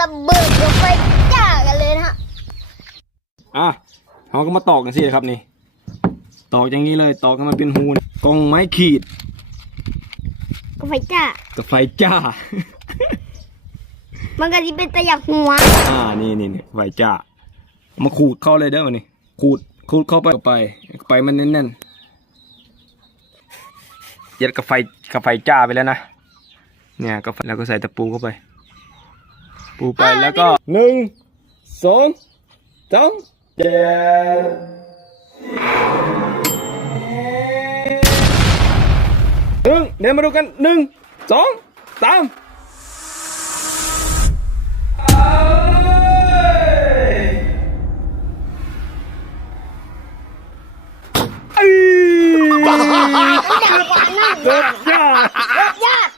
ระเบิดรถไฟจ้ากันเลยนะฮะอะเขาก็มาตอกกันสิครับนี่ ตอกอย่างนี้เลย ตอกให้มันเป็นหูนี่กองไม้ขีดรถไฟจ้ากับไฟจ้า มันก็จะเป็นตะหยักหัว อ่า นี่นี่นี่ไฟจ้า มาขูดเข้าเลยเด้อมันนี่ ขูด ขูดเข้าไปเข้าไปเข้าไปมันแน่นๆยัดกับไฟกับไฟจ้าไปแล้วนะ เนี่ยก็แล้วก็ใส่ตะปูเข้าไป ปูไปแล้วก็หนึ่งสองสามเจ็ดหนึ่งเดี๋ยวมาดูกันหนึ่งสองสามเอ้ย